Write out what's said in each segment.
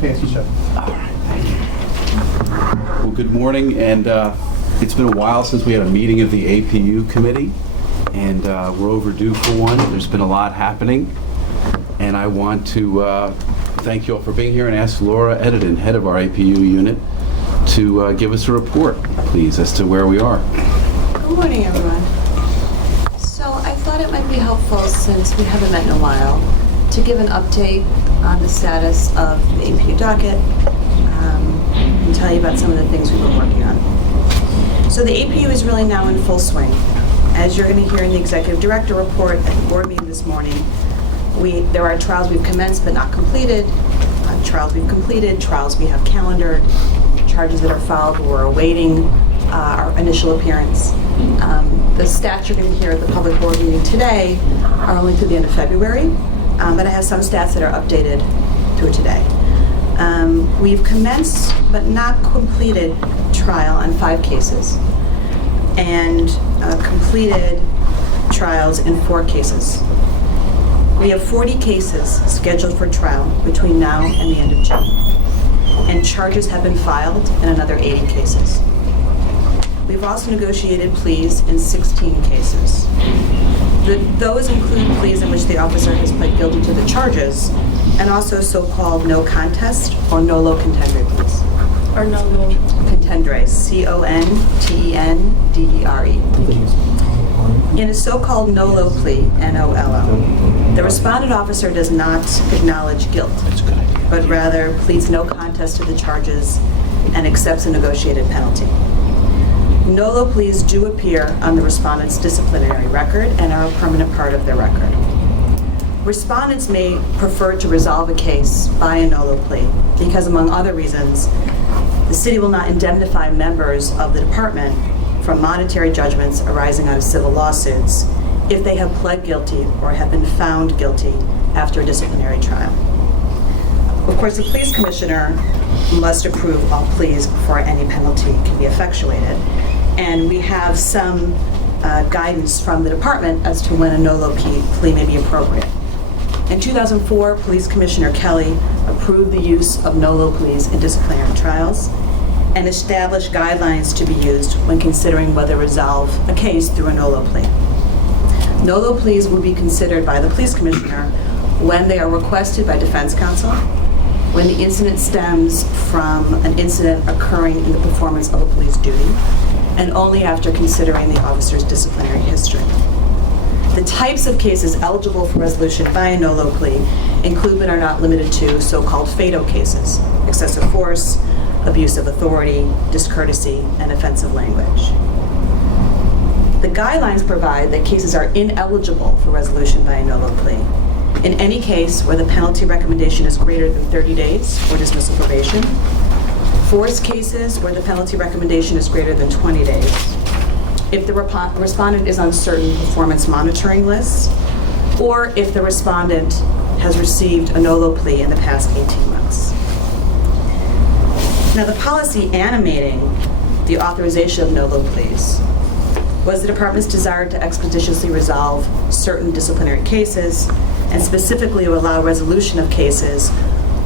Fancy show. All right, thank you. Well, good morning, and it's been a while since we had a meeting of the APU committee, and we're overdue for one. There's been a lot happening, and I want to thank you all for being here and ask Laura Edidin, head of our APU unit, to give us a report, please, as to where we are. Good morning, everyone. So I thought it might be helpful, since we haven't met in a while, to give an update on the status of the APU docket and tell you about some of the things we've been working on. So the APU is really now in full swing. As you're going to hear in the executive director report at the board meeting this morning, there are trials we've commenced but not completed, trials we've completed, trials we have calendared, charges that are filed we're awaiting our initial appearance. The stats you're going to hear at the public board meeting today are only through the end of February, but I have some stats that are updated through today. We've commenced but not completed trial on 5 cases and completed trials in 4 cases. We have 40 cases scheduled for trial between now and the end of June, and charges have been filed in another 80 cases. We've also negotiated pleas in 16 cases. Those include pleas in which the officer has pled guilty to the charges, and also so-called no contest or nolo contendere pleas. Or nolo contendere, C-O-N-T-E-N-D-E-R-E. In a so-called nolo plea, N-O-L-O, the respondent officer does not acknowledge guilt, but rather pleads no contest to the charges and accepts a negotiated penalty. Nolo pleas do appear on the respondent's disciplinary record and are a permanent part of their record. Respondents may prefer to resolve a case by a nolo plea because, among other reasons, the city will not indemnify members of the department from monetary judgments arising out of civil lawsuits if they have pled guilty or have been found guilty after a disciplinary trial. Of course, the police commissioner must approve all pleas before any penalty can be effectuated. And we have some guidance from the department as to when a nolo plea may be appropriate. In 2004, Police Commissioner Kelly approved the use of nolo pleas in disciplinary trials and established guidelines to be used when considering whether to resolve a case through a nolo plea. Nolo pleas will be considered by the police commissioner when they are requested by defense counsel, when the incident stems from an incident occurring in the performance of a police duty, and only after considering the officer's disciplinary history. The types of cases eligible for resolution by a nolo plea include but are not limited to so-called FATO cases, excessive force, abuse of authority, discourtesy, and offensive language. The guidelines provide that cases are ineligible for resolution by a nolo plea in any case where the penalty recommendation is greater than 30 days or dismissal probation, force cases where the penalty recommendation is greater than 20 days, if the respondent is on certain performance monitoring lists, or if the respondent has received a nolo plea in the past 18 months. Now, the policy animating the authorization of nolo pleas was the department's desire to expeditiously resolve certain disciplinary cases and specifically allow resolution of cases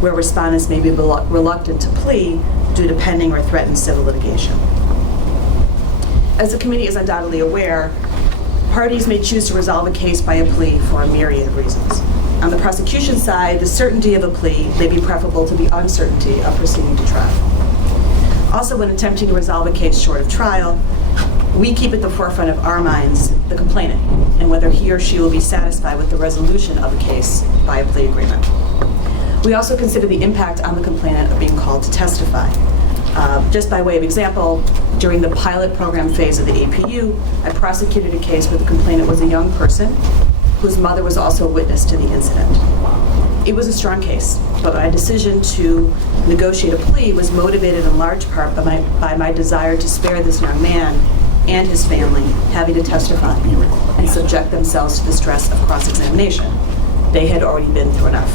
where respondents may be reluctant to plea due to pending or threatened civil litigation. As the committee is undoubtedly aware, parties may choose to resolve a case by a plea for a myriad of reasons. On the prosecution side, the certainty of a plea may be preferable to the uncertainty of proceeding to trial. Also, when attempting to resolve a case short of trial, we keep at the forefront of our minds the complainant and whether he or she will be satisfied with the resolution of a case by a plea agreement. We also consider the impact on the complainant of being called to testify. Just by way of example, during the pilot program phase of the APU, I prosecuted a case where the complainant was a young person whose mother was also a witness to the incident. It was a strong case, but my decision to negotiate a plea was motivated in large part by my desire to spare this young man and his family having to testify and subject themselves to the stress of cross-examination. They had already been through enough.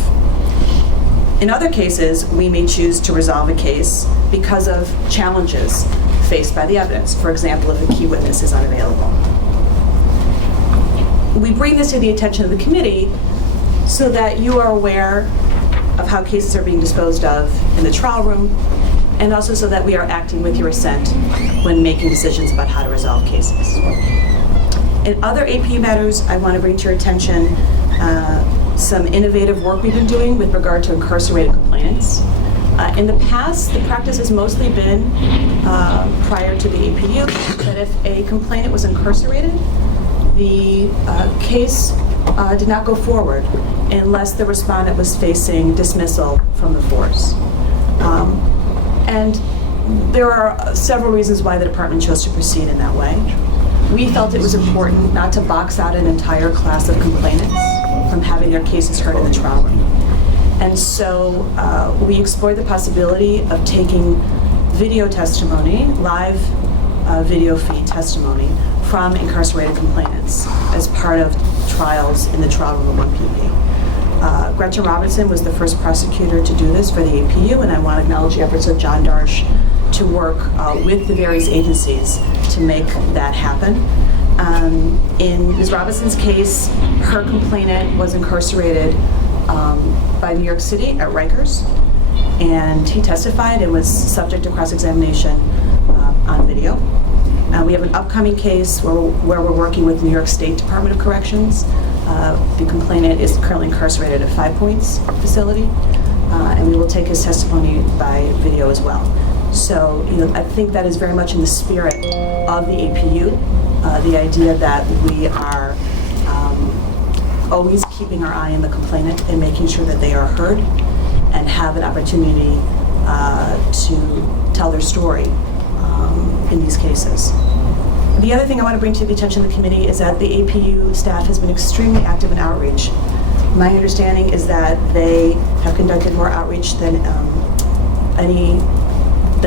In other cases, we may choose to resolve a case because of challenges faced by the evidence. For example, if a key witness is unavailable. We bring this to the attention of the committee so that you are aware of of how cases are being disposed of in the trial room, and also so that we are acting with your assent when making decisions about how to resolve cases. In other APU matters, I want to bring to your attention some innovative work we've been doing with regard to incarcerated complainants. In the past, the practice has mostly been, prior to the APU, that if a complainant was incarcerated, the case did not go forward unless the respondent was facing dismissal from the force. And there are several reasons why the department chose to proceed in that way. We felt it was important not to box out an entire class of complainants from having their cases heard in the trial room. And so we explored the possibility of taking video testimony, live video feed testimony from incarcerated complainants as part of trials in the trial room of 1PP. Gretchen Robinson was the first prosecutor to do this for the APU, and I want to acknowledge the efforts of John Darsh to work with the various agencies to make that happen. In Ms. Robinson's case, her complainant was incarcerated by New York City at Rikers, and he testified and was subject to cross-examination on video. We have an upcoming case where we're working with New York State Department of Corrections. The complainant is currently incarcerated at 5 Points facility, and we will take his testimony by video as well. So, I think that is very much in the spirit of the APU, the idea that we are always keeping our eye on the complainant and making sure that they are heard and have an opportunity to tell their story in these cases. The other thing I want to bring to the attention of the committee is that the APU staff has been extremely active in outreach. My understanding is that they have conducted more outreach than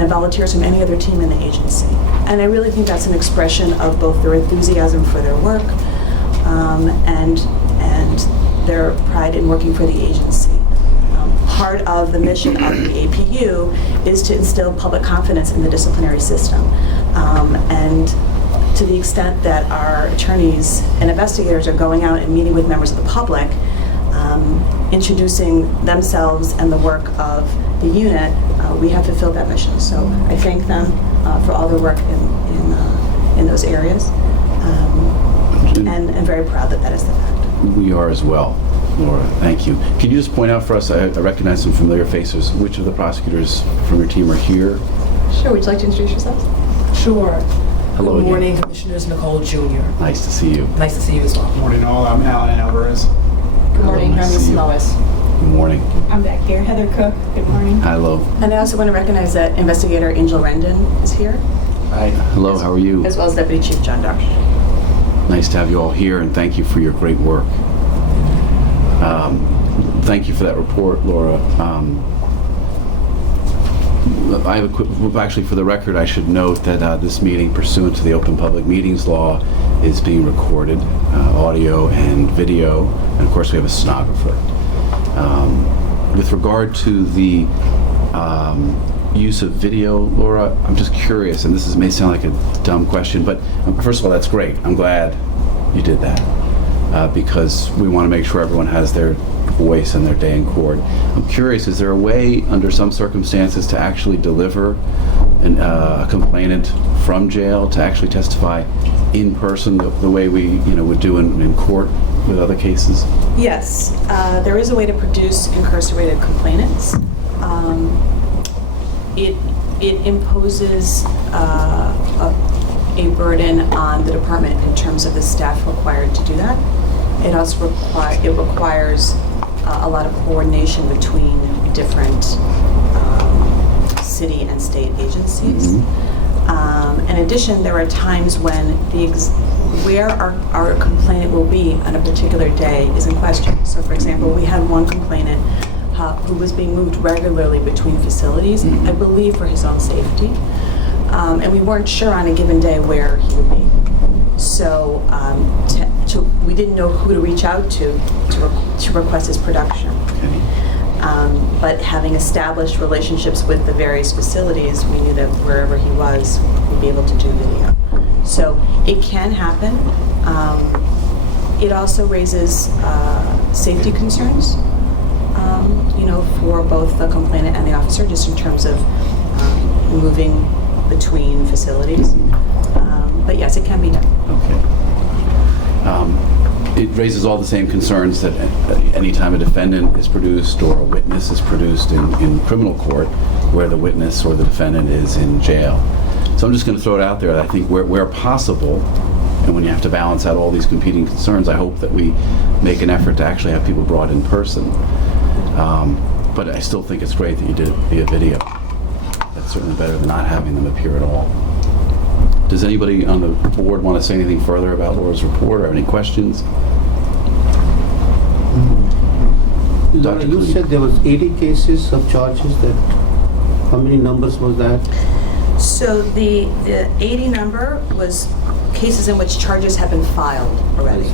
volunteers from any other team in the agency. And I really think that's an expression of both their enthusiasm for their work and their pride in working for the agency. Part of the mission of the APU is to instill public confidence in the disciplinary system. And to the extent that our attorneys and investigators are going out and meeting with members of the public, introducing themselves and the work of the unit, we have fulfilled that mission. So I thank them for all their work in those areas, and very proud that that is the fact. We are as well, Laura. Thank you. Can you just point out for us, I recognize some familiar faces, which of the prosecutors from your team are here? Sure. Would you like to introduce yourselves? Sure. Hello Good morning, again. Commissioners. Nicole Jr. Nice to see you. Nice to see you as well. Good morning, all. I'm Alan Alvarez. Good morning, Nice to Hermes see you. Lois. Good morning. I'm back here. Heather Cook. Good morning. Hello. And I also want to recognize that Investigator Angel Rendon is here, Hi. Hello, how are you? as well as Deputy Chief John Darsh. Nice to have you all here, and thank you for your great work. Thank you for that report, Laura. I have a quick, actually, for the record, I should note that this meeting, pursuant to the Open Public Meetings Law, is being recorded, audio and video, and of course we have a stenographer. With regard to the use of video, Laura, I'm just curious, and this may sound like a dumb question, but first of all, that's great. I'm glad you did that because we want to make sure everyone has their voice and their day in court. I'm curious, is there a way under some circumstances to actually deliver a complainant from jail to actually testify in person the way we would do in court with other cases? Yes, there is a way to produce incarcerated complainants. It imposes a burden on the department in terms of the staff required to do that. It also requires a lot of coordination between different city and state agencies. In addition, there are times when where our complainant will be on a particular day is in question. So, for example, we had one complainant who was being moved regularly between facilities, I believe for his own safety, and we weren't sure on a given day where he would be. So we didn't know who to reach out to request his production. Okay. But having established relationships with the various facilities, we knew that wherever he was, we'd be able to do video. So it can happen. It also raises safety concerns for both the complainant and the officer, just in terms of moving between facilities. But yes, it can be done. Okay. It raises all the same concerns that anytime a defendant is produced or a witness is produced in criminal court where the witness or the defendant is in jail. So I'm just going to throw it out there that I think where possible, and when you have to balance out all these competing concerns, I hope that we make an effort to actually have people brought in person. But I still think it's great that you did it via video. That's certainly better than not having them appear at all. Does anybody on the board want to say anything further about Laura's report or have any questions? Laura, you said there was 80 cases of charges. How many numbers was that? So the 80 number was cases in which charges have been filed already.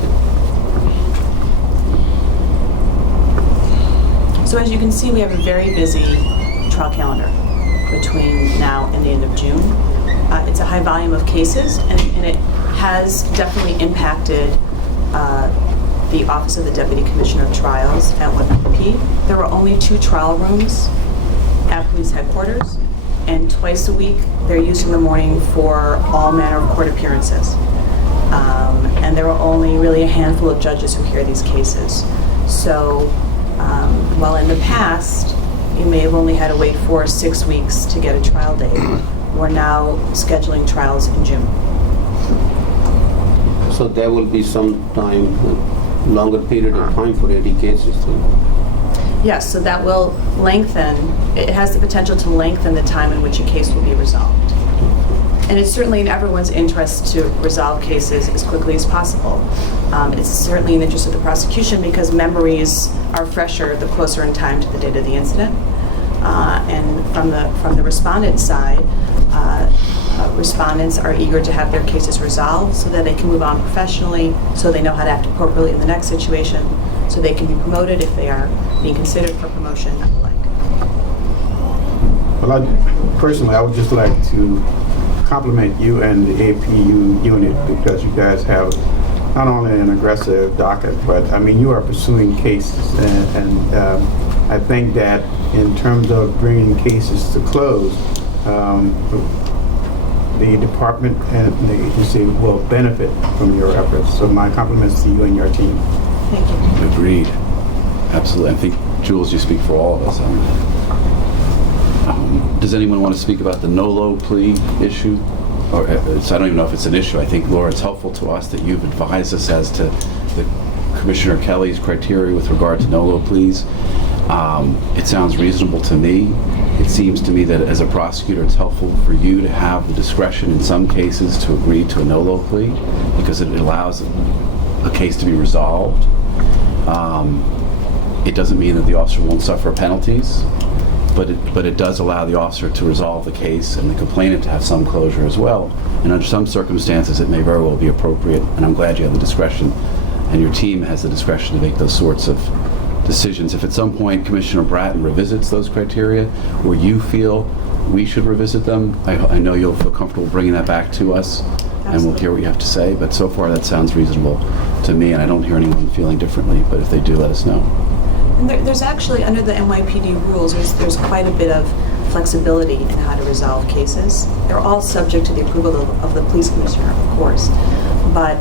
So as you can see, we have a very busy trial calendar between now and the end of June. It's a high volume of cases, and it has definitely impacted the Office of the Deputy Commissioner of Trials at NYC. There were only 2 trial rooms at police headquarters, and twice a week they're used in the morning for all manner of court appearances. And there are only really a handful of judges who hear these cases. So while in the past you may have only had to wait 4 or 6 weeks to get a trial date, we're now scheduling trials in June. So there will be some time, longer period of time for 80 cases then? Yes, so that will lengthen, it has the potential to lengthen the time in which a case will be resolved. And it's certainly in everyone's interest to resolve cases as quickly as possible. It's certainly in the interest of the prosecution because memories are fresher the closer in time to the date of the incident. And from the respondent side, respondents are eager to have their cases resolved so that they can move on professionally, so they know how to act appropriately in the next situation, so they can be promoted if they are being considered for promotion and the like. Well, personally, I would just like to compliment you and the APU unit because you guys have not only an aggressive docket, but I mean, you are pursuing cases. And I think that in terms of bringing cases to close, the department and the agency will benefit from your efforts. So my compliments to you and your team. Thank you. Agreed. Absolutely. I think, Jules, you speak for all of us. Does anyone want to speak about the NOLO plea issue? Or so I don't even know if it's an issue. I think, Laura, it's helpful to us that you've advised us as to the Commissioner Kelly's criteria with regard to NOLO pleas. It sounds reasonable to me. It seems to me that as a prosecutor, it's helpful for you to have the discretion in some cases to agree to a NOLO plea because it allows a case to be resolved. It doesn't mean that the officer won't suffer penalties, but it does allow the officer to resolve the case and the complainant to have some closure as well. And under some circumstances, it may very well be appropriate, and I'm glad you have the discretion, and your team has the discretion to make those sorts of decisions. If at some point Commissioner Bratton revisits those criteria, or you feel we should revisit them, I know you'll feel comfortable bringing that back to us. Absolutely. And we'll hear what you have to say, but so far that sounds reasonable to me, and I don't hear anyone feeling differently, but if they do, let us know. And there's actually, under the NYPD rules, there's quite a bit of flexibility in how to resolve cases. They're all subject to the approval of the police commissioner, of course. But,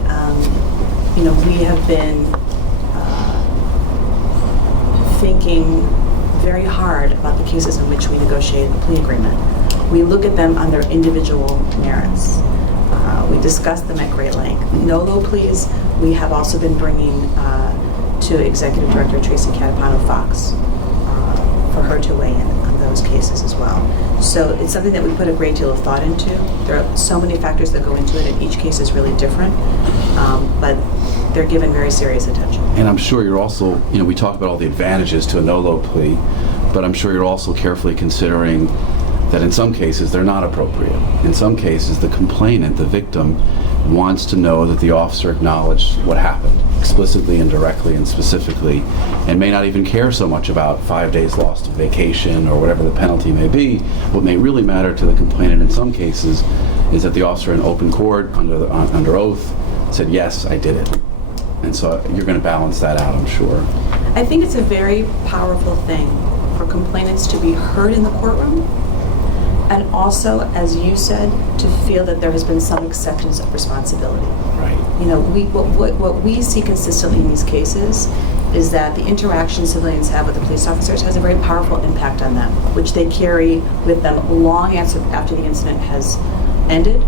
we have been thinking very hard about the cases in which we negotiate a plea agreement. We look at them on their individual merits. We discuss them at great length. NOLO pleas, we have also been bringing to Executive Director Tracy Catapano-Fox for her to weigh in on those cases as well. So it's something that we put a great deal of thought into. There are so many factors that go into it, and each case is really different, but they're given very serious attention. And I'm sure you're also, we talk about all the advantages to a NOLO plea, but I'm sure you're also carefully considering that in some cases they're not appropriate. In some cases, the complainant, the victim, wants to know that the officer acknowledged what happened, explicitly and directly and specifically, and may not even care so much about 5 days lost of vacation or whatever the penalty may be. What may really matter to the complainant in some cases is that the officer in open court, under oath, said, yes, I did it. And so you're going to balance that out, I'm sure. I think it's a very powerful thing for complainants to be heard in the courtroom, and also, as you said, to feel that there has been some acceptance of responsibility. Right. You know, what we see consistently in these cases is that the interaction civilians have with the police officers has a very powerful impact on them, which they carry with them long after the incident has ended,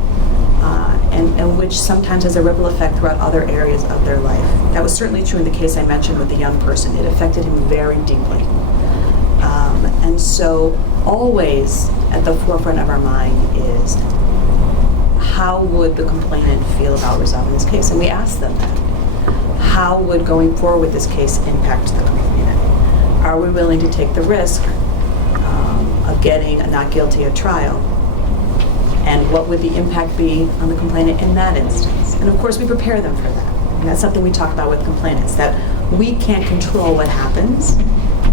and which sometimes has a ripple effect throughout other areas of their life. That was certainly true in the case I mentioned with the young person. It affected him very deeply. And so always at the forefront of our mind is, how would the complainant feel about resolving this case? And we ask them that. How would going forward with this case impact the complainant? Are we willing to take the risk of getting a not guilty at trial? And what would the impact be on the complainant in that instance? And of course, we prepare them for that. And that's something we talk about with complainants, that we can't control what happens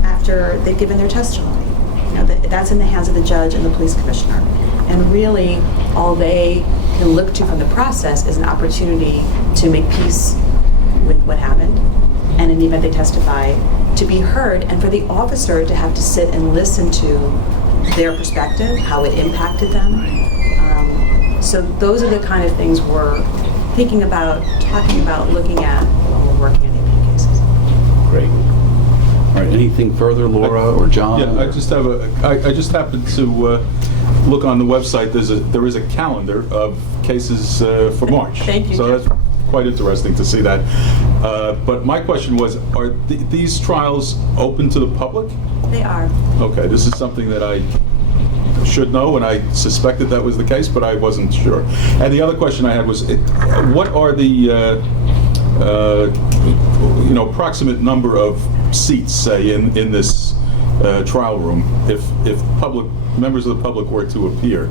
after they've given their testimony. You know, that's in the hands of the judge and the police commissioner. And really, all they can look to from the process is an opportunity to make peace with what happened, and in the event they testify, to be heard, and for the officer to have to sit and listen to their perspective, how it impacted them. So those are the kind of things we're thinking about, talking about, looking at when we're working on AP cases. Great. All right, anything further, Laura or John? Yeah, I just have I just happened to look on the website. There is a calendar of cases for March. Thank you, So Jeff. that's quite interesting to see that. But my question was, are these trials open to the public? They are. Okay, this is something that I should know, and I suspected that was the case, but I wasn't sure. And the other question I had was, what are the approximate number of seats, say, in this trial room, if public members of the public were to appear?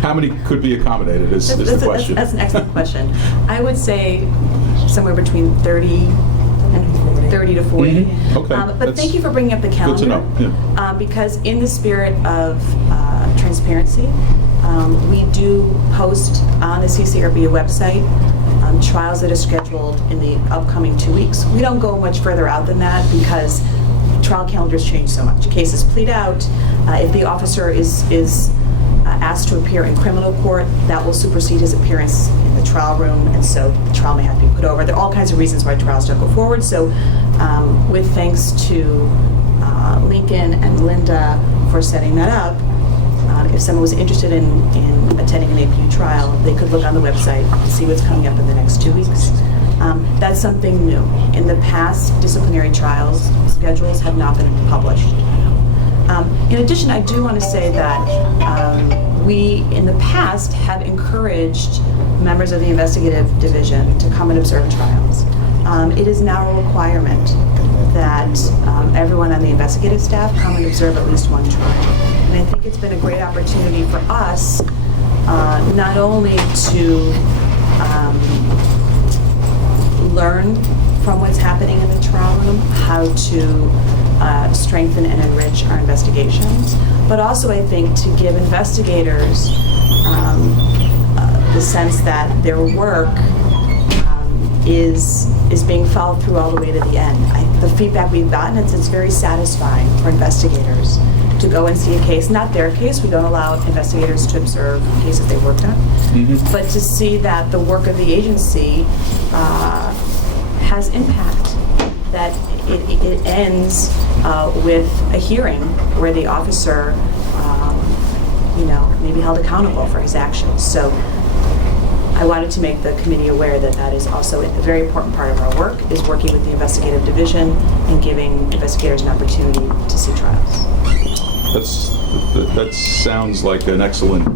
How many could be accommodated is the question. That's an excellent question. I would say somewhere between 30 and 30 to 40. Mm-hmm. Okay. But thank you for bringing up the calendar. Good to know. Yeah. Because in the spirit of transparency, we do post on the CCRB website trials that are scheduled in the upcoming 2 weeks. We don't go much further out than that because trial calendars change so much. Cases plead out. If the officer is asked to appear in criminal court, that will supersede his appearance in the trial room, and so the trial may have to be put over. There are all kinds of reasons why trials don't go forward. So with thanks to Lincoln and Linda for setting that up, if someone was interested in attending an APU trial, they could look on the website to see what's coming up in the next 2 weeks. That's something new. In the past, disciplinary trials schedules have not been published. In addition, I do want to say that we, in the past, have encouraged members of the investigative division to come and observe trials. It is now a requirement that everyone on the investigative staff come and observe at least one trial. And I think it's been a great opportunity for us not only to learn from what's happening in the trial room, how to strengthen and enrich our investigations, but also I think to give investigators the sense that their work is being followed through all the way to the end. The feedback we've gotten, it's very satisfying for investigators to go and see a case, not their case, we don't allow investigators to observe cases they worked on, but to see that the work of the agency has impact, that it ends with a hearing where the officer may be held accountable for his actions. So I wanted to make the committee aware that that is also a very important part of our work, is working with the investigative division and giving investigators an opportunity to see trials. That sounds like an excellent,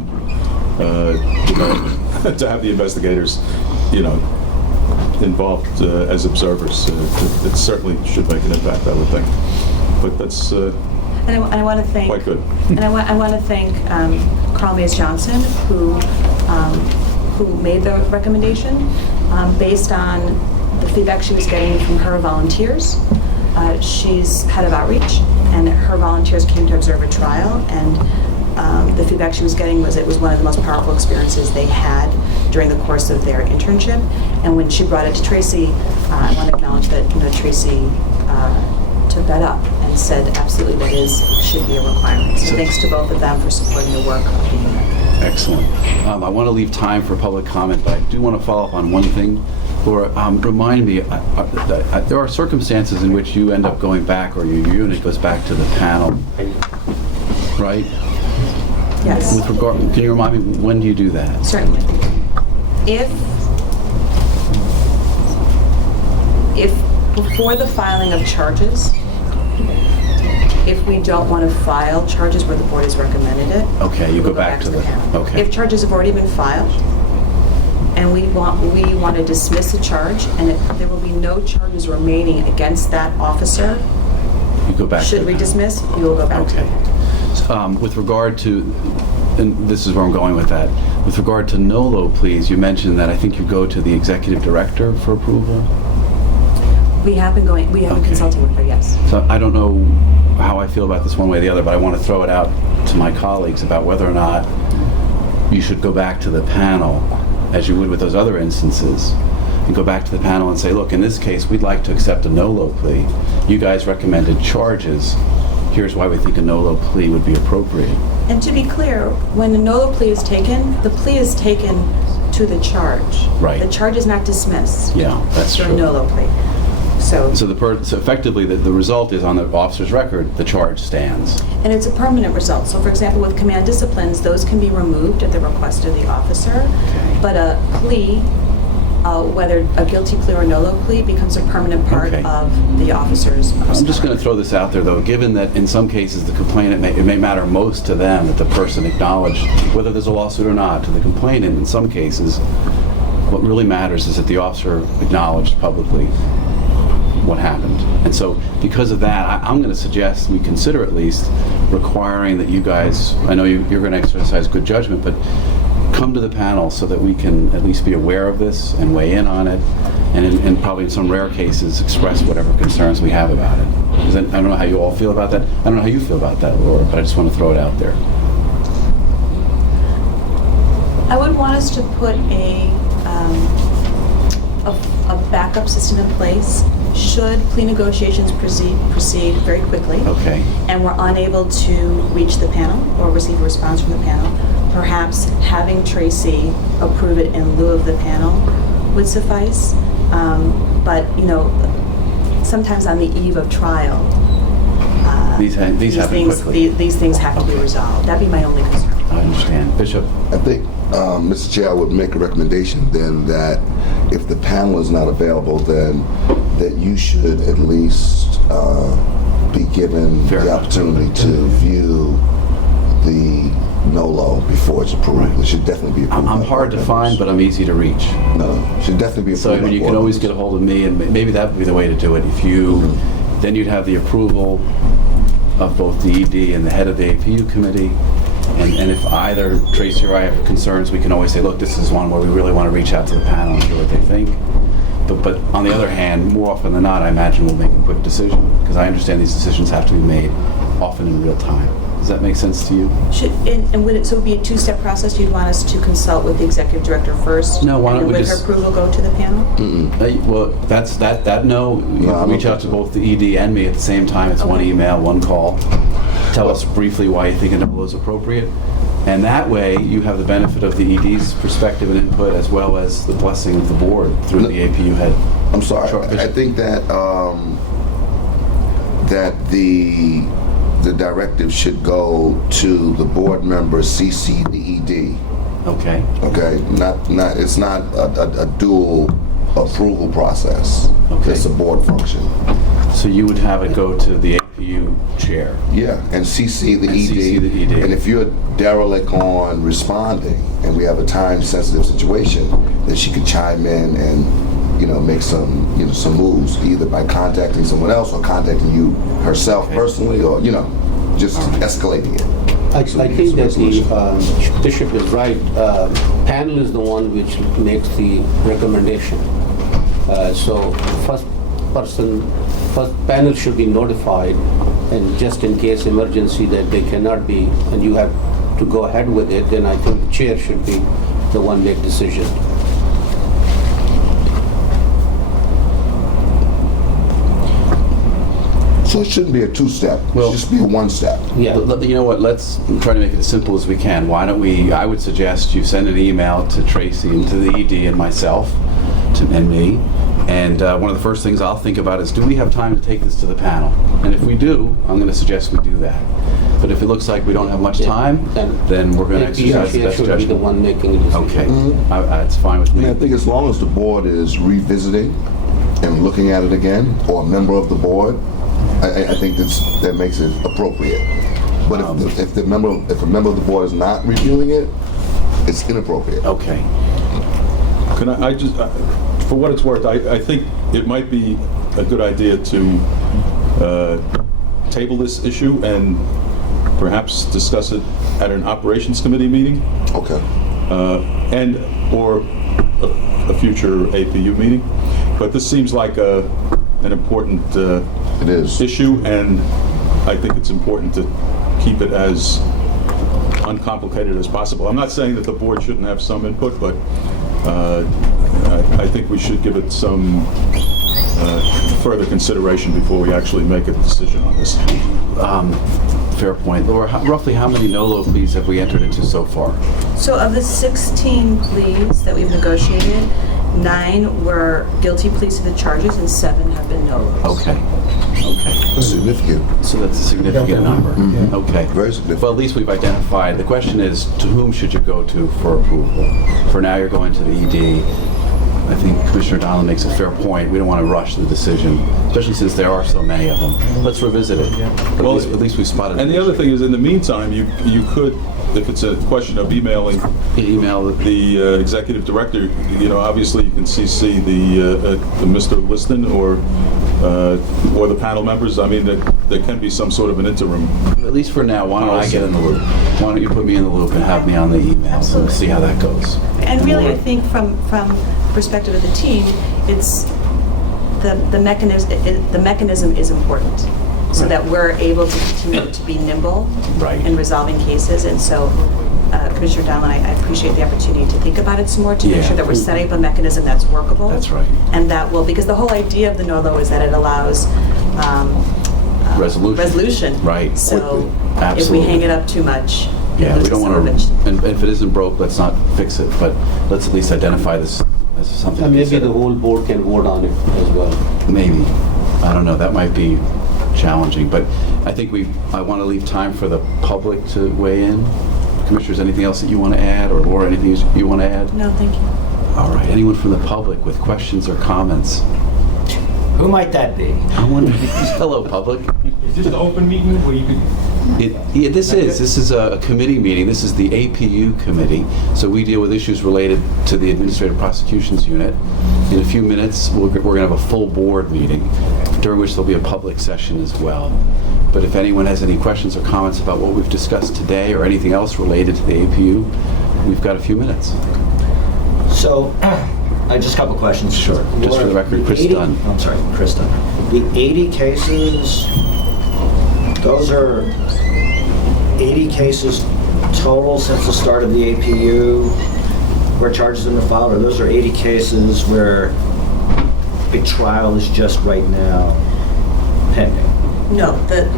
to have the investigators, involved as observers. It certainly should make an impact, I would think. But that's and I want to thank quite good. And I want to thank Carl Mays Johnson, who made the recommendation based on the feedback she was getting from her volunteers. She's head of outreach, and her volunteers came to observe a trial, and the feedback she was getting was it was one of the most powerful experiences they had during the course of their internship. And when she brought it to Tracy, I want to acknowledge that Tracy took that up and said absolutely that should be a requirement. So thanks to both of them for supporting the work of the unit. Excellent. I want to leave time for public comment, but I do want to follow up on one thing. Laura, remind me, there are circumstances in which you end up going back, or your unit goes back to the panel, right? Yes. With regard, can you remind me, when do you do that? Certainly. If before the filing of charges, if we don't want to file charges where the board has recommended it, Okay, you we'll go back to the panel. okay. If charges have already been filed and we want to dismiss a charge and there will be no charges remaining against that officer, You go back to should the we panel. dismiss, we will go back to the Okay. panel. With regard to, and this is where I'm going with that, with regard to NOLO pleas, you mentioned that I think you go to the executive director for approval. We have been Okay. consulting with her, yes. So I don't know how I feel about this one way or the other, but I want to throw it out to my colleagues about whether or not you should go back to the panel, as you would with those other instances, and go back to the panel and say, look, in this case, we'd like to accept a NOLO plea. You guys recommended charges. Here's why we think a NOLO plea would be appropriate. And to be clear, when a NOLO plea is taken, the plea is taken to the charge. Right. The charge is not dismissed. Yeah, that's for true. a NOLO plea. So So effectively, the result is on the officer's record, the charge stands. and it's a permanent result. So for example, with command disciplines, those can be removed at the request of the officer. But a plea, whether a guilty plea or a NOLO plea, becomes a permanent part Okay. of the officer's personnel. I'm just going to throw this out there, though, given that in some cases the complainant, it may matter most to them that the person acknowledged, whether there's a lawsuit or not, to the complainant in some cases, what really matters is that the officer acknowledged publicly what happened. And so because of that, I'm going to suggest we consider at least requiring that you guys, I know you're going to exercise good judgment, but come to the panel so that we can at least be aware of this and weigh in on it, and probably in some rare cases express whatever concerns we have about it. I don't know how you all feel about that. I don't know how you feel about that, Laura, but I just want to throw it out there. I would want us to put a backup system in place should plea negotiations proceed very quickly. Okay. And we're unable to reach the panel or receive a response from the panel. Perhaps having Tracy approve it in lieu of the panel would suffice. But sometimes on the eve of trial, These happen quickly. These things have to be resolved. That'd be my only concern. I understand. Bishop? I think, Mr. Chair, I would make a recommendation then that if the panel is not available, then that you should at least be given Fair the enough. opportunity to view the NOLO before it's approved. It should definitely be approved. I'm by hard to board find, members. but I'm easy to reach. No, it should definitely be approved. So I mean, by you board can always members. get a hold of me, and maybe that would be the way to do it. If you, then you'd have the approval of both the ED and the head of the APU committee. And if either Tracy or I have concerns, we can always say, look, this is one where we really want to reach out to the panel and hear what they think. But on the other hand, more often than not, I imagine we'll make a quick decision, because I understand these decisions have to be made often in real time. Does that make sense to you? Would it be a two-step process? You'd want us to consult with the executive director first? No, why don't and we with just- her approval, go to the panel? Well, that's that. No, you No, I can reach don't out to think so. both the ED and me at the same time. It's one Okay. email, one call. Tell us briefly why you think a NOLO is appropriate, and that way you have the benefit of the ED's perspective and input, as well as the blessing of the board through the APU head. I'm sorry. Sure, I Bishop. think that that the directive should go to the board member, CC the ED. Okay. Okay, not it's not a dual approval process. Okay. It's a board function. So you would have it go to the APU chair. Yeah, and CC the And ED. CC the ED. And if you're derelict on responding, and we have a time-sensitive situation, then she could chime in and make some some moves, either by contacting someone else or contacting you herself personally, or just escalating it. I think that the bishop is right. Panel is the one which makes the recommendation. So first panel should be notified, and just in case emergency that they cannot be, and you have to go ahead with it, then I think the chair should be the one make decision. So it shouldn't be a two-step. It Well- should just be a one-step. Yeah. You know what, let's try to make it as simple as we can. Why don't we, I would suggest you send an email to Tracy and to the ED and myself, and me, and one of the first things I'll think about is, do we have time to take this to the panel? And if we do, I'm going to suggest we do that. But if it looks like we don't have much time, then we're going to exercise the best should be the judgment. one making the decision. Okay, it's fine with I mean, I me. think as long as the board is revisiting and looking at it again, or a member of the board, I think that makes it appropriate. But if a member of the board is not reviewing it, it's inappropriate. Okay. Can I just, for what it's worth, I think it might be a good idea to table this issue and perhaps discuss it at an operations committee meeting Okay. or a future APU meeting. But this seems like an important It is. issue, and I think it's important to keep it as uncomplicated as possible. I'm not saying that the board shouldn't have some input, but I think we should give it some further consideration before we actually make a decision on this. Fair point. Laura, roughly how many no-low pleas have we entered into so far? So of the 16 pleas that we've negotiated, 9 were guilty pleas to the charges and 7 have been no lows. Okay. Okay. Significant. So that's a significant number. Okay. Very significant. Well, at least we've identified. The question is, to whom should you go to for approval? For now, you're going to the ED. I think Commissioner Donlin makes a fair point. We don't want to rush the decision, especially since there are so many of them. Let's revisit it. But Well, at least we spotted. And the other thing is, in the meantime, you could, if it's a question of emailing email the executive director, obviously you can CC the Mr. Liston or the panel members. I mean, there can be some sort of an interim. At least for now, why don't I get in the loop? Why don't you put me in the loop and have me on the emails and see how that goes? And really, I think from perspective of the team, it's the mechanism is important, so that we're able to continue to be nimble Right. in resolving cases. And so, Commissioner Donlin, I appreciate the opportunity to think about it some more, to make Yeah. sure that we're setting up a mechanism that's workable. That's right. And that will, because the whole idea of the no-low is that it allows resolution. Right. So if Absolutely. we hang it up too much, Yeah, we don't want to. to, and if it isn't broke, let's not fix it, but let's at least identify this as something to Maybe consider. the whole board can vote on it as well. Maybe. I don't know, that might be challenging, but I think I want to leave time for the public to weigh in. Commissioners, anything else that you want to add, or Laura, anything you want to add? No, thank you. All right, anyone from the public with questions or comments? Who might that be? I wonder, hello, public. Is this an open meeting where you could... This is a committee meeting. This is the APU committee. So we deal with issues related to the Administrative Prosecutions Unit. In a few minutes, we're going to have a full board meeting, during which there'll be a public session as well. But if anyone has any questions or comments about what we've discussed today or anything else related to the APU, we've got a few minutes. So, just a couple questions. Sure. Just for the record, Chris Dunn. I'm sorry, Chris Dunn. The 80 cases, those are 80 cases total since the start of the APU where charges have been filed, or those are 80 cases where a trial is just right now pending? No,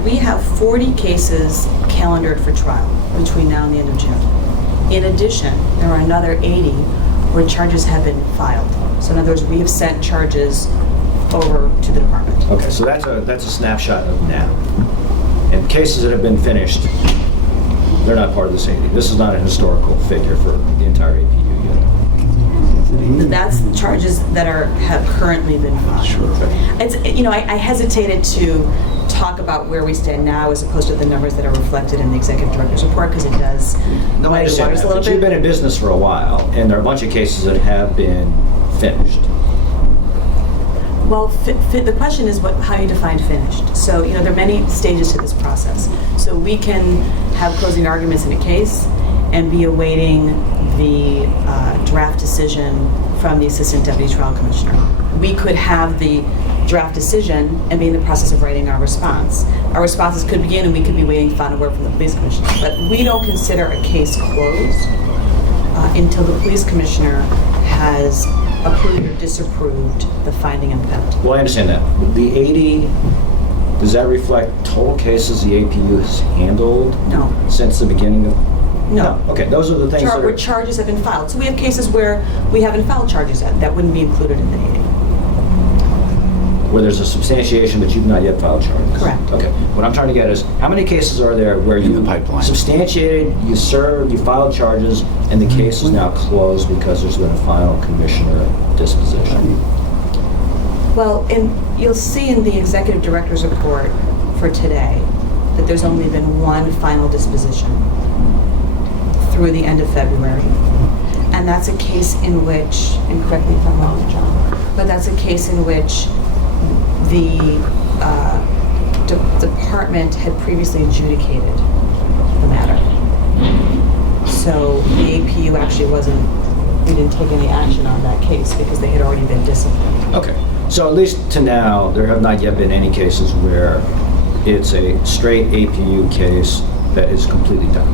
we have 40 cases calendared for trial between now and the end of June. In addition, there are another 80 where charges have been filed. So in other words, we have sent charges over to the department. Okay, so that's a snapshot of now. And cases that have been finished, they're not part of this 80. This is not a historical figure for the entire APU unit. That's charges that have currently been filed. Sure. It's, I hesitated to talk about where we stand now as opposed to the numbers that are reflected in the executive director's report, because it does No, I muddy the understand waters that, a little but you've bit. been in business for a while, and there are a bunch of cases that have been finished. Well, the question is how you define finished. So, there are many stages to this process. So we can have closing arguments in a case and be awaiting the draft decision from the Assistant Deputy Trial Commissioner. We could have the draft decision and be in the process of writing our response. Our responses could begin and we could be waiting to find a word from the police commissioner. But we don't consider a case closed until the police commissioner has approved or disapproved the finding and penalty. Well, I understand that. The 80 does that reflect total cases the APU has handled No. since the beginning of? No. Okay, those are the things that Where are, charges have been filed. So we have cases where we haven't filed charges yet. That wouldn't be included in the 80. where there's a substantiation but you've not yet filed charges? Correct. Okay, what I'm trying to get is, how many cases are there where In you the pipeline. substantiated, you served, you filed charges, and the case is now closed because there's been a final commissioner disposition? Well, you'll see in the executive director's report for today that there's only been one final disposition through the end of February. And that's a case in which, and correct me if I'm wrong, John, but that's a case in which the department had previously adjudicated the matter. So the APU actually we didn't take any action on that case because they had already been disciplined. Okay, so at least to now, there have not yet been any cases where it's a straight APU case that is completely done.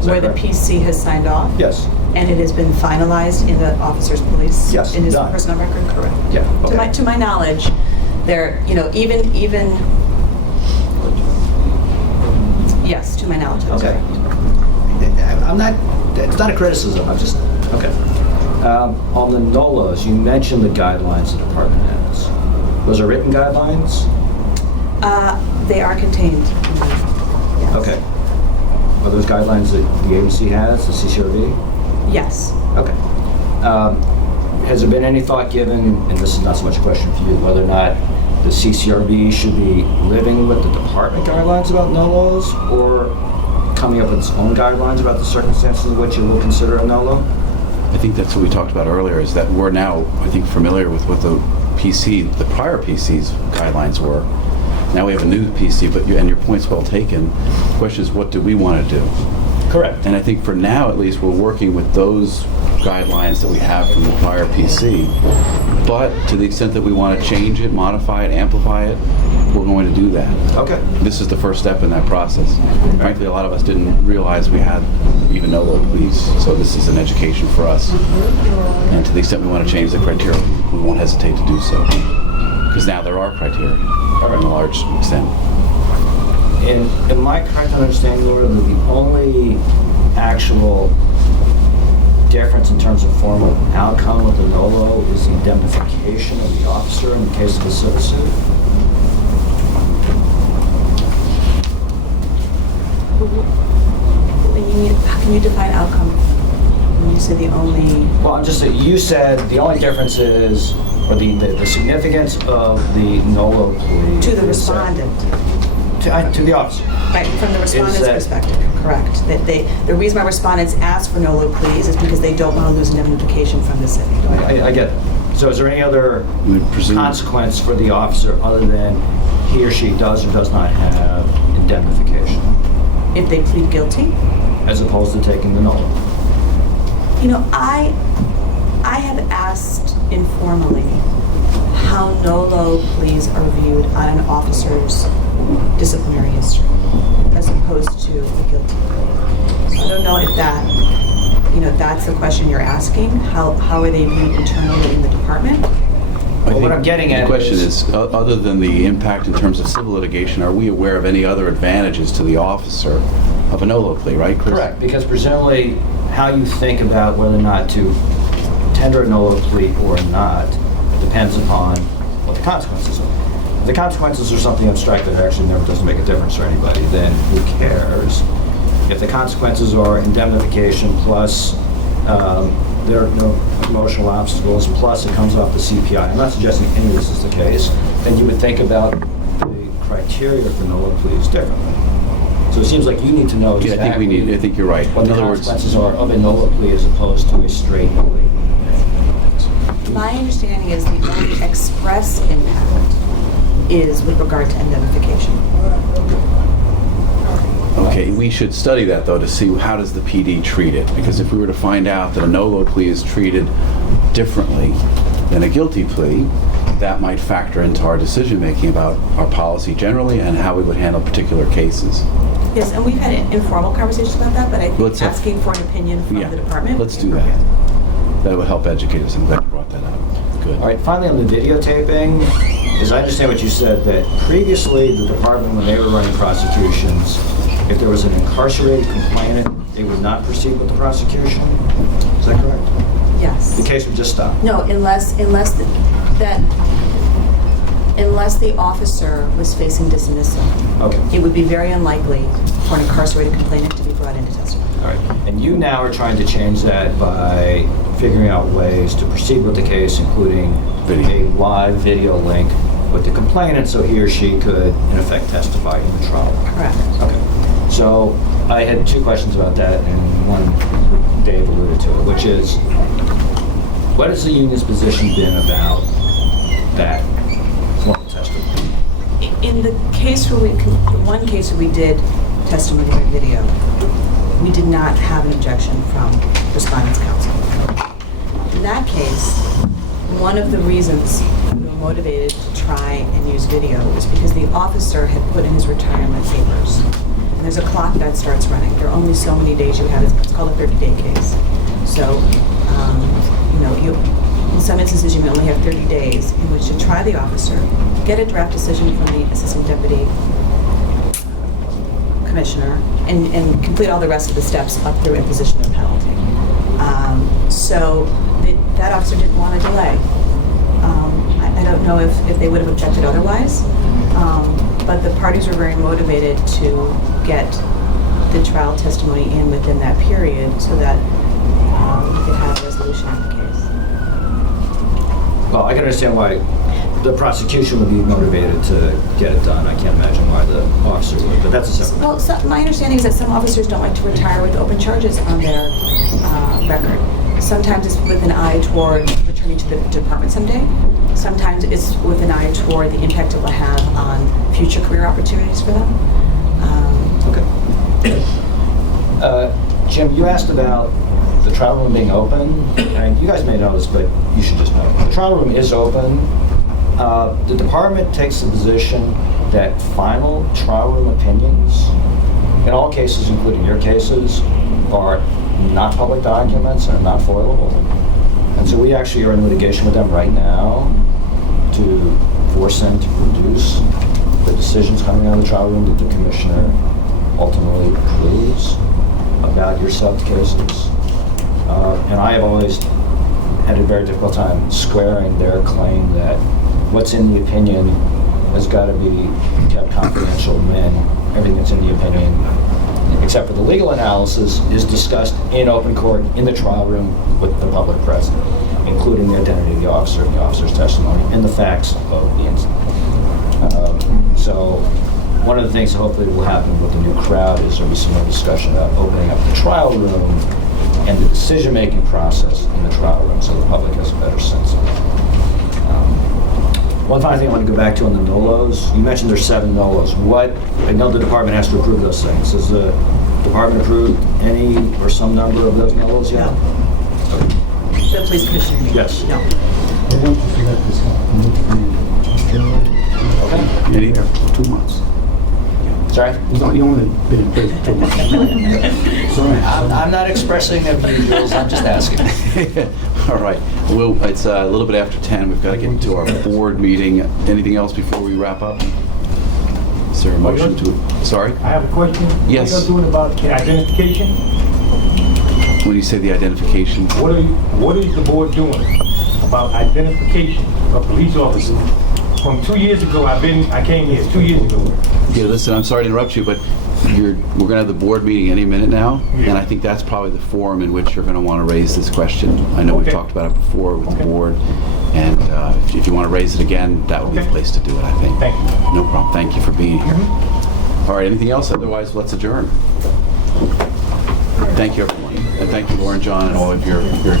Is that Where the correct? PC has signed off? Yes. And it has been finalized in the officer's police? Yes, In his done. personnel record, correct. Yeah, okay. To my knowledge, there, even, yes, to my knowledge, that's Okay. right. I'm not, it's not a criticism, I'm just, okay. On the NOLAs, you mentioned the guidelines the department has. Those are written guidelines? They are contained. Yes. Okay. Are those guidelines that the agency has, the CCRB? Yes. Okay. Has there been any thought given, and this is not so much a question for you, whether or not the CCRB should be living with the department guidelines about NOLAs or coming up with its own guidelines about the circumstances in which it will consider a NOLA? I think that's what we talked about earlier, is that we're now, I think, familiar with what the prior PC's guidelines were. Now we have a new PC, and your point's well taken. The question is, what do we want to do? Correct. And I think for now, at least, we're working with those guidelines that we have from the prior PC. But to the extent that we want to change it, modify it, amplify it, we're going to do that. Okay. This is the first step in that process. Frankly, a lot of us didn't realize we had even NOLA police, so this is an education for us. And to the extent we want to change the criteria, we won't hesitate to do so. Because now there are criteria, in a large extent. And am I correct in understanding, Laura, that the only actual difference in terms of form of outcome with the NOLO is the indemnification of the officer in the case of a civil suit? How can you define outcome when you say the only? Well, I'm just saying, you said the only difference is, or the significance of the NOLO plea. To the is that- respondent. To the officer. Right, from the respondent's that- perspective, correct. That the reason why respondents ask for NOLO pleas is because they don't want to lose indemnification from the city. I get it. So is there any other We would presume- consequence for the officer other than he or she does or does not have indemnification, If they plead guilty, as opposed to taking the NOLA? I have asked informally how NOLO pleas are viewed on an officer's disciplinary history as opposed to a guilty plea. So I don't know if that's the question you're asking. How are they viewed internally in the department? Well, what I'm getting at The question is- is, other than the impact in terms of civil litigation, are we aware of any other advantages to the officer of a NOLO plea, right, Chris? Correct, because presumably how you think about whether or not to tender a NOLA plea or not depends upon what the consequences are. If the consequences are something abstract that actually never doesn't make a difference for anybody, then who cares? If the consequences are indemnification plus there are no emotional obstacles, plus it comes off the CPI, I'm not suggesting any of this is the case, then you would think about the criteria for NOLA pleas differently. So it seems like you need to know Yeah, exactly I think you're right. what In the other words, consequences are of a NOLA plea as opposed to a straight plea. My understanding is the only express impact is with regard to indemnification. okay, we should study that, though, to see how does the PD treat it. Because if we were to find out that a NOLO plea is treated differently than a guilty plea, that might factor into our decision-making about our policy generally and how we would handle particular cases. Yes, and we've had informal conversations about that, but I think Let's have- asking for an opinion from Yeah, the department. let's do that. That would help educate us. I'm glad you brought that up. Good. All right, finally on the videotaping, As I understand what you said, that previously the department, when they were running prosecutions, if there was an incarcerated complainant, they would not proceed with the prosecution? Is that correct? Yes. The case would just stop? No, unless the officer was facing dismissal. Okay. It would be very unlikely for an incarcerated complainant to be brought into testimony. All right. And you now are trying to change that by figuring out ways to proceed with the case, including a live video link with the complainant so he or she could, in effect, testify in the trial. Correct. Okay. So I had two questions about that, and one Dave alluded to it, which is, what has the union's position been about that formal testimony? In the case where the one case where we did testimony by video, we did not have an objection from respondent's counsel. In that case, one of the reasons we were motivated to try and use video was because the officer had put in his retirement papers. And there's a clock that starts running. There are only so many days you have. It's called a 30-day case. So, in some instances, you may only have 30 days in which to try the officer, get a draft decision from the assistant deputy commissioner, and complete all the rest of the steps up through imposition of penalty. So that officer didn't want to delay. I don't know if they would have objected otherwise, but the parties were very motivated to get the trial testimony in within that period so that we could have a resolution of the case. Well, I can understand why the prosecution would be motivated to get it done. I can't imagine why the officer would, but that's a separate. Well, my understanding is that some officers don't like to retire with open charges on their record. Sometimes it's with an eye toward returning to the department someday. Sometimes it's with an eye toward the impact it will have on future career opportunities for them. Okay. Jim, you asked about the trial room being open, and you guys may know this, but you should just know. The trial room is open. The department takes the position that final trial room opinions, in all cases, including your cases, are not public documents and are not foilable. And so we actually are in litigation with them right now to force them to produce the decisions coming out of the trial room that the commissioner ultimately approves about your subbed cases. And I have always had a very difficult time squaring their claim that what's in the opinion has got to be kept confidential when everything that's in the opinion, except for the legal analysis, is discussed in open court in the trial room with the public present, including the identity of the officer and the officer's testimony and the facts of the incident. So one of the things that hopefully will happen with the new crowd is there'll be some more discussion about opening up the trial room and the decision-making process in the trial room so the public has a better sense of it. One final thing I want to go back to on the NOLOs. You mentioned there's 7 NOLOs. I know the department has to approve those things. Has the department approved any or some number of those NOLOs yet? No. The police commissioner? Yes. No. Okay. 2 months. Sorry? He's only been in prison 2 months. I'm not expressing unusuals, I'm just asking. All right. Well, it's a little bit after 10. We've got to get into our board meeting. Anything else before we wrap up? Is there a motion to? Sorry? I have a question. Yes. What are you doing about the identification? When you say the identification, What is the board doing about identification of police officers? From 2 years ago, I came here 2 years ago. yeah, listen, I'm sorry to interrupt you, but we're going to have the board meeting any minute now, Yeah. and I think that's probably the forum in which you're going to want to raise this question. I know we've Okay. talked about it before with the Okay. board, and if you want to raise it again, that would be the Okay. place to do it, I think. Thank you. No problem. Thank you for being here. All right, anything else? Otherwise, let's adjourn. Thank you, everyone. And thank you, Lauren, John, and all of your team.